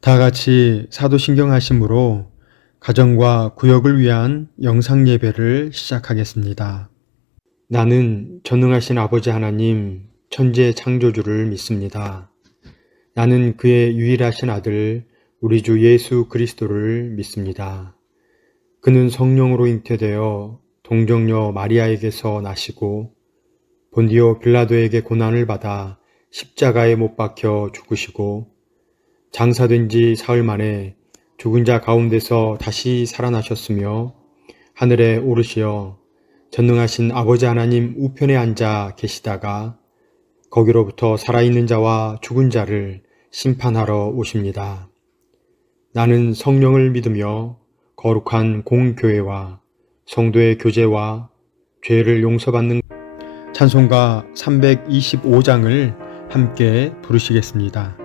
다 같이 사도신경 하심으로 가정과 구역을 위한 영상 예배를 시작하겠습니다. 나는 전능하신 아버지 하나님, 천지의 창조주를 믿습니다. 나는 그의 유일하신 아들, 우리 주 예수 그리스도를 믿습니다. 그는 성령으로 잉태되어 동정녀 마리아에게서 나시고 본디오 빌라도에게 고난을 받아 십자가에 못 박혀 죽으시고 장사된 지 사흘 만에 죽은 자 가운데서 다시 살아나셨으며 하늘에 오르시어 전능하신 아버지 하나님 우편에 앉아 계시다가 거기로부터 살아있는 자와 죽은 자를 심판하러 오십니다. 나는 성령을 믿으며 거룩한 공교회와 성도의 교제와 죄를 용서받는 찬송가 325장을 함께 부르시겠습니다.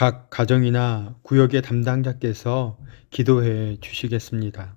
각 가정이나 구역의 담당자께서 기도해 주시겠습니다.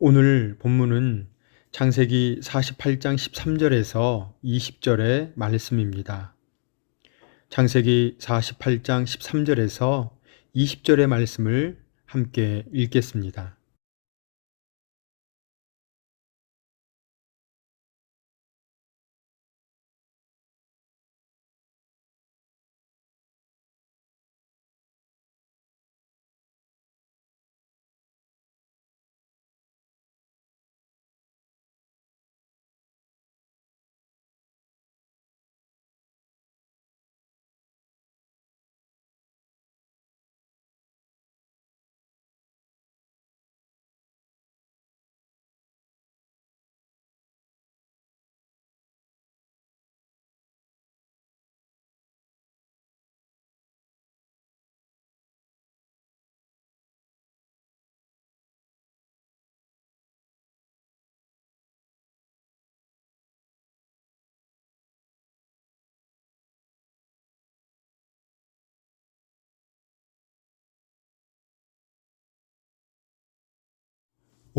오늘 본문은 창세기 48장 13절에서 20절의 말씀입니다. 창세기 48장 13절에서 20절의 말씀을 함께 읽겠습니다.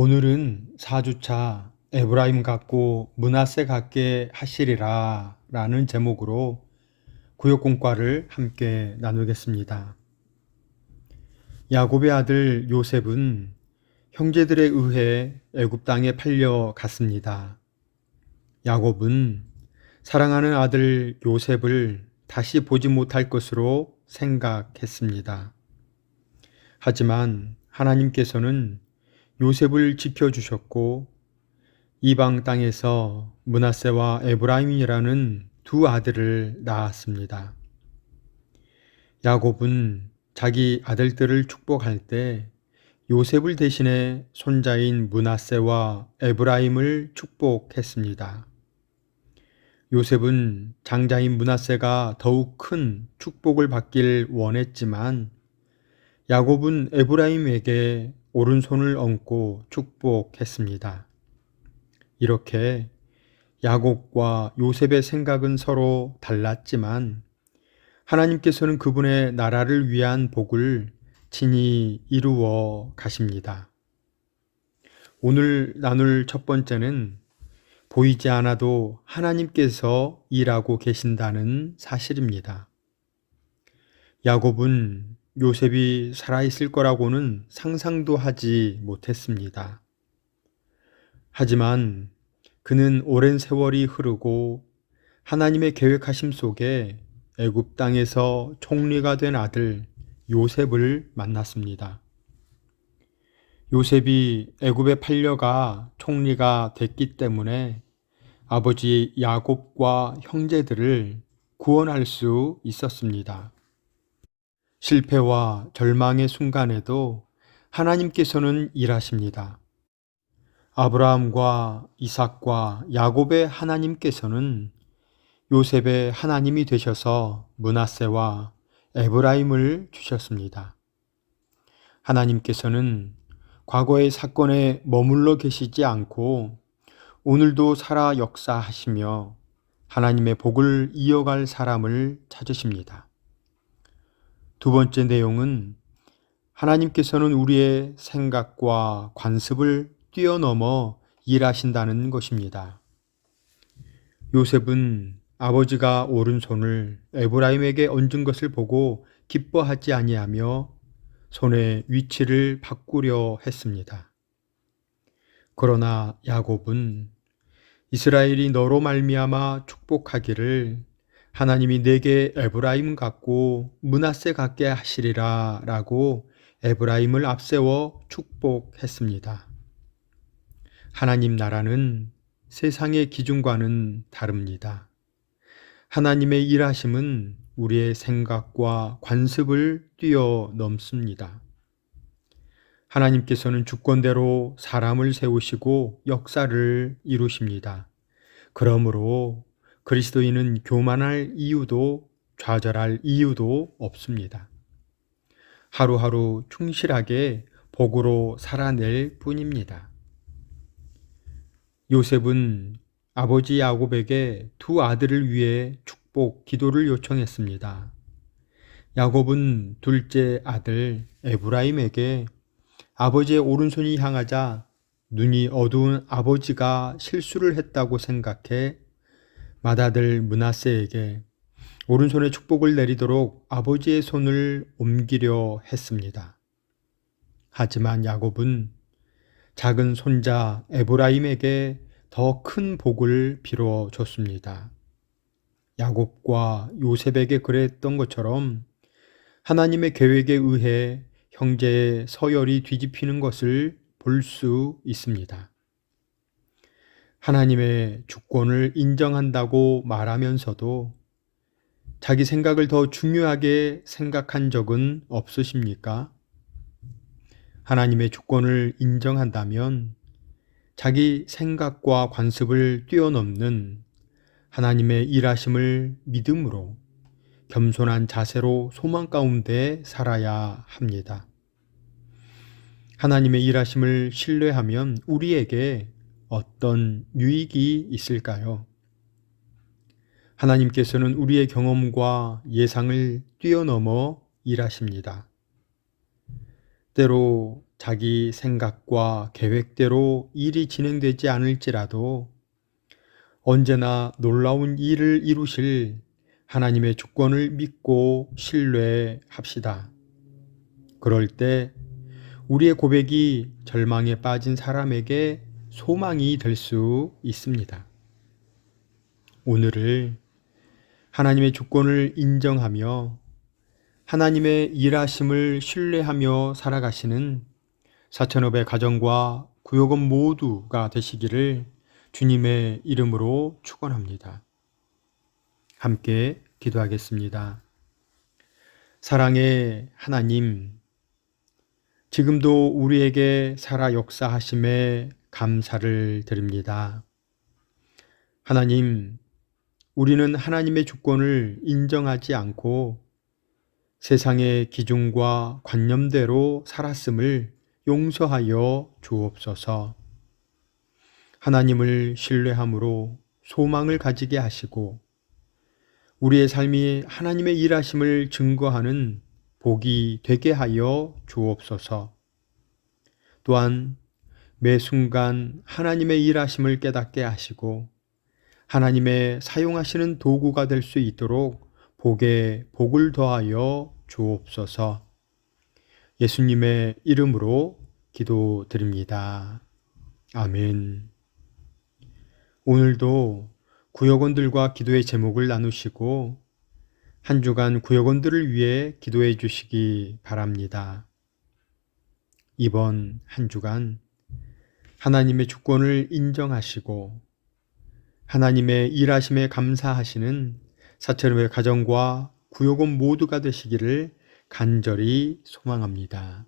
오늘은 4주차 에브라임 같고 므낫세 같게 하시리라 라는 제목으로 구역공과를 함께 나누겠습니다. 야곱의 아들 요셉은 형제들에 의해 애굽 땅에 팔려갔습니다. 야곱은 사랑하는 아들 요셉을 다시 보지 못할 것으로 생각했습니다. 하지만 하나님께서는 요셉을 지켜주셨고 이방 땅에서 므낫세와 에브라임이라는 두 아들을 낳았습니다. 야곱은 자기 아들들을 축복할 때 요셉을 대신해 손자인 므낫세와 에브라임을 축복했습니다. 요셉은 장자인 므낫세가 더욱 큰 축복을 받길 원했지만 야곱은 에브라임에게 오른손을 얹고 축복했습니다. 이렇게 야곱과 요셉의 생각은 서로 달랐지만 하나님께서는 그분의 나라를 위한 복을 친히 이루어 가십니다. 오늘 나눌 첫 번째는 보이지 않아도 하나님께서 일하고 계신다는 사실입니다. 야곱은 요셉이 살아있을 거라고는 상상도 하지 못했습니다. 하지만 그는 오랜 세월이 흐르고 하나님의 계획하심 속에 애굽 땅에서 총리가 된 아들 요셉을 만났습니다. 요셉이 애굽에 팔려가 총리가 됐기 때문에 아버지 야곱과 형제들을 구원할 수 있었습니다. 실패와 절망의 순간에도 하나님께서는 일하십니다. 아브라함과 이삭과 야곱의 하나님께서는 요셉의 하나님이 되셔서 므낫세와 에브라임을 주셨습니다. 하나님께서는 과거의 사건에 머물러 계시지 않고 오늘도 살아 역사하시며 하나님의 복을 이어갈 사람을 찾으십니다. 두 번째 내용은 하나님께서는 우리의 생각과 관습을 뛰어넘어 일하신다는 것입니다. 요셉은 아버지가 오른손을 에브라임에게 얹은 것을 보고 기뻐하지 아니하며 손의 위치를 바꾸려 했습니다. 그러나 야곱은 이스라엘이 너로 말미암아 축복하기를 하나님이 내게 에브라임 같고 므낫세 같게 하시리라 라고 에브라임을 앞세워 축복했습니다. 하나님 나라는 세상의 기준과는 다릅니다. 하나님의 일하심은 우리의 생각과 관습을 뛰어넘습니다. 하나님께서는 주권대로 사람을 세우시고 역사를 이루십니다. 그러므로 그리스도인은 교만할 이유도 좌절할 이유도 없습니다. 하루하루 충실하게 복으로 살아낼 뿐입니다. 요셉은 아버지 야곱에게 두 아들을 위해 축복 기도를 요청했습니다. 야곱은 둘째 아들 에브라임에게 아버지의 오른손이 향하자 눈이 어두운 아버지가 실수를 했다고 생각해 맏아들 므낫세에게 오른손에 축복을 내리도록 아버지의 손을 옮기려 했습니다. 하지만 야곱은 작은 손자 에브라임에게 더 큰 복을 빌어 줬습니다. 야곱과 요셉에게 그랬던 것처럼 하나님의 계획에 의해 형제의 서열이 뒤집히는 것을 볼 수 있습니다. 하나님의 주권을 인정한다고 말하면서도 자기 생각을 더 중요하게 생각한 적은 없으십니까? 하나님의 주권을 인정한다면 자기 생각과 관습을 뛰어넘는 하나님의 일하심을 믿음으로 겸손한 자세로 소망 가운데 살아야 합니다. 하나님의 일하심을 신뢰하면 우리에게 어떤 유익이 있을까요? 하나님께서는 우리의 경험과 예상을 뛰어넘어 일하십니다. 때로 자기 생각과 계획대로 일이 진행되지 않을지라도 언제나 놀라운 일을 이루실 하나님의 주권을 믿고 신뢰합시다. 그럴 때 우리의 고백이 절망에 빠진 사람에게 소망이 될 수 있습니다. 오늘을 하나님의 주권을 인정하며 하나님의 일하심을 신뢰하며 살아가시는 사천읍의 가정과 구역원 모두가 되시기를 주님의 이름으로 축원합니다. 함께 기도하겠습니다. 사랑의 하나님, 지금도 우리에게 살아 역사하심에 감사를 드립니다. 하나님, 우리는 하나님의 주권을 인정하지 않고 세상의 기준과 관념대로 살았음을 용서하여 주옵소서. 하나님을 신뢰함으로 소망을 가지게 하시고 우리의 삶이 하나님의 일하심을 증거하는 복이 되게 하여 주옵소서. 또한 매 순간 하나님의 일하심을 깨닫게 하시고 하나님의 사용하시는 도구가 될 수 있도록 복에 복을 더하여 주옵소서. 예수님의 이름으로 기도드립니다. 아멘. 오늘도 구역원들과 기도의 제목을 나누시고 한 주간 구역원들을 위해 기도해 주시기 바랍니다. 이번 한 주간 하나님의 주권을 인정하시고 하나님의 일하심에 감사하시는 사천읍의 가정과 구역원 모두가 되시기를 간절히 소망합니다.